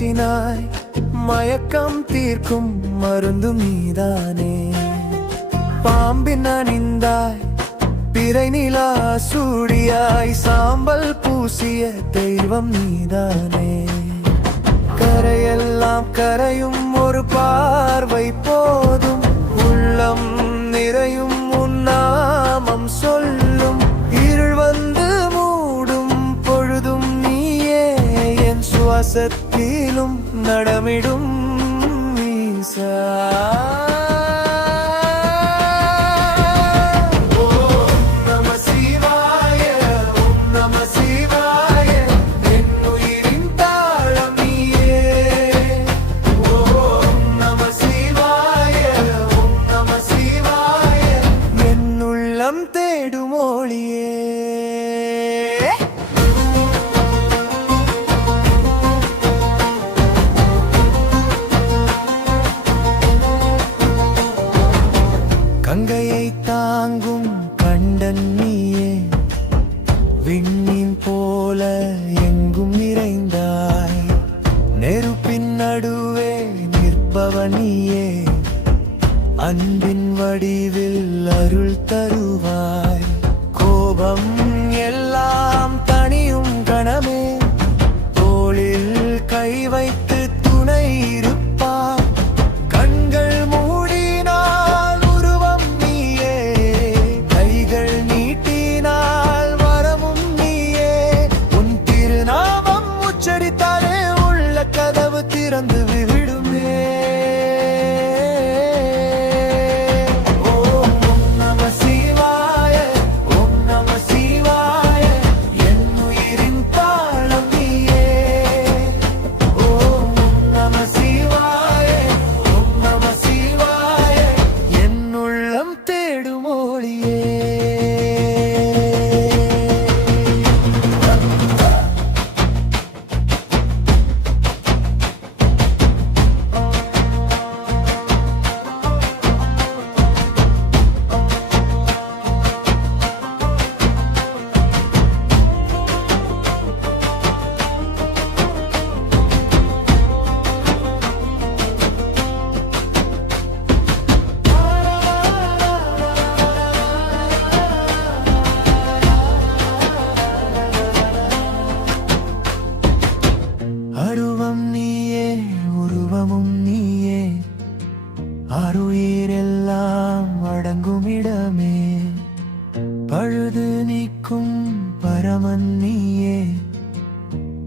பூசினாய், மயக்கம் தீர்க்கும் மருந்தும் நீதானே. பாம்பின் அணிந்தாய், பிறை நிலா சூடியாய், சாம்பல் பூசிய தெய்வம் நீதானே. கரையெல்லாம் கரையும் ஒரு பார்வை போதும், உள்ளம் நிறையும் உன் நாமம் சொல்லும். இருள் வந்து மூடும் பொழுதும் நீயே, என் சுவாசத்திலும் நடமிடும் ஈசா. தேடும் ஒளியே, கங்கையை தாங்கும் கண்டன் நீயே, விண்மீன் போல எங்கும் நிறைந்தாய். நெருப்பின் நடுவே நிற்பவனியே, அன்பின் வடிவில் அருள் தருவாய். கோபம் எல்லாம் தனியும் கணமே, தோளில் கை வைத்து துணை இருப்பார். கண்கள் மூடினால் உருவம் நீயே, கைகள் நீட்டினால் வரமும் நீயே. உன் திருநாமம் உச்சரித்தாலே உள்ள கதவு திறந்து விடுமே. அருவம் நீயே, உருவமும் நீயே, அருயிரெல்லாம் அடங்கும் இடமே. பழுது நீக்கும் பரமன் நீயே,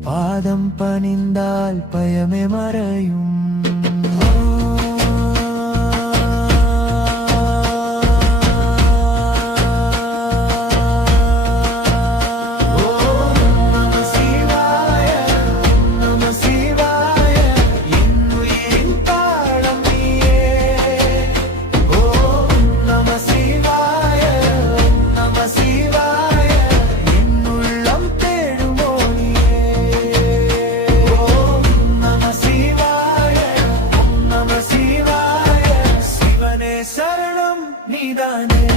பாதம் பணிந்தால் பயமே மறையும். சரணம் நீதானே.